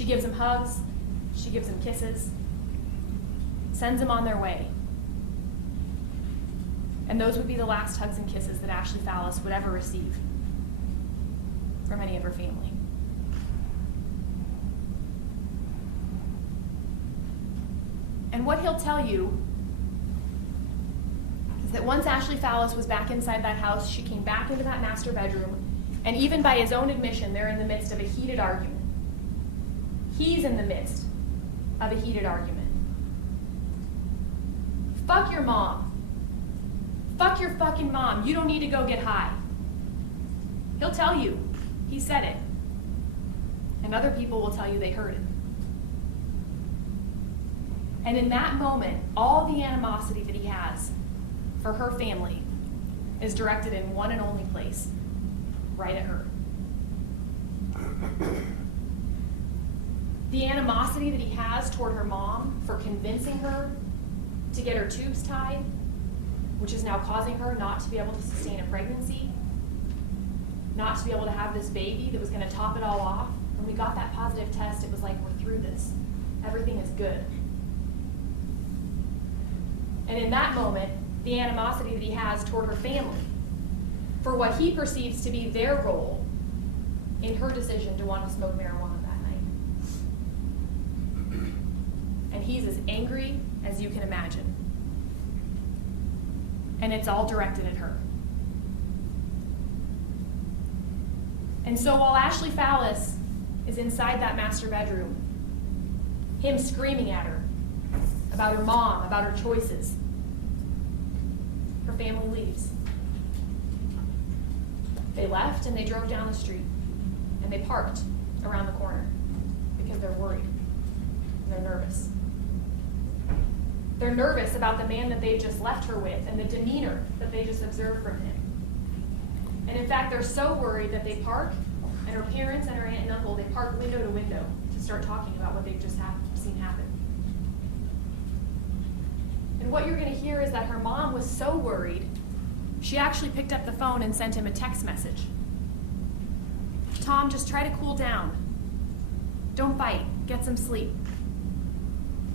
She gives them hugs, she gives them kisses, sends them on their way. And those would be the last hugs and kisses that Ashley Fallis would ever receive from any of her family. And what he'll tell you is that once Ashley Fallis was back inside that house, she came back into that master bedroom, and even by his own admission, they're in the midst of a heated argument. He's in the midst of a heated argument. Fuck your mom. Fuck your fucking mom. You don't need to go get high. He'll tell you. He said it. And other people will tell you they heard it. And in that moment, all the animosity that he has for her family is directed in one and only place, right at her. The animosity that he has toward her mom for convincing her to get her tubes tied, which is now causing her not to be able to sustain a pregnancy, not to be able to have this baby that was going to top it all off. When we got that positive test, it was like, we're through this. Everything is good. And in that moment, the animosity that he has toward her family for what he perceives to be their role in her decision to want to smoke marijuana that night. And he's as angry as you can imagine. And it's all directed at her. And so while Ashley Fallis is inside that master bedroom, him screaming at her about her mom, about her choices, her family leaves. They left and they drove down the street and they parked around the corner because they're worried and they're nervous. They're nervous about the man that they just left her with and the demeanor that they just observed from him. And in fact, they're so worried that they park, and her parents and her aunt and uncle, they park window to window to start talking about what they've just seen happen. And what you're going to hear is that her mom was so worried, she actually picked up the phone and sent him a text message. Tom, just try to cool down. Don't fight. Get some sleep.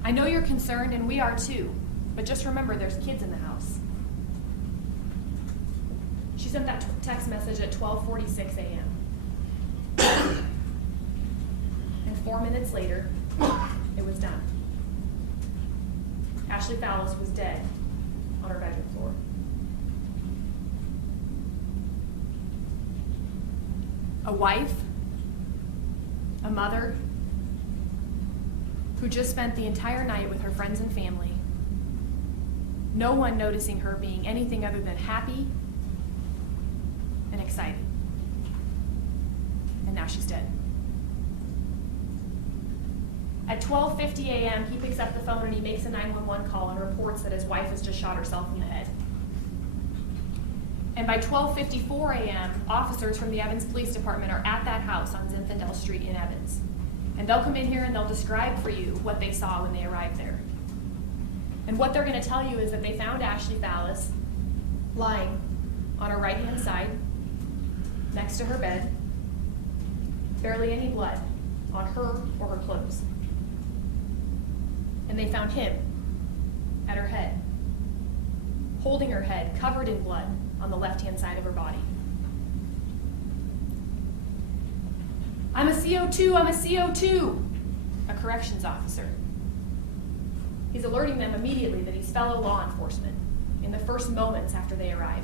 I know you're concerned, and we are too, but just remember there's kids in the house. She sent that text message at 12:46 a.m. And 4 minutes later, it was done. Ashley Fallis was dead on her bedroom floor. A wife, a mother, who just spent the entire night with her friends and family, no one noticing her being anything other than happy and excited. And now she's dead. At 12:50 a.m., he picks up the phone and he makes a 911 call and reports that his wife has just shot herself in the head. And by 12:54 a.m., officers from the Evans Police Department are at that house on Zinfandel Street in Evans. And they'll come in here and they'll describe for you what they saw when they arrived there. And what they're going to tell you is that they found Ashley Fallis lying on her right-hand side, next to her bed, barely any blood on her or her clothes. And they found him at her head, holding her head covered in blood on the left-hand side of her body. I'm a CO2, I'm a CO2, a corrections officer. He's alerting them immediately that he's fellow law enforcement in the first moments after they arrive.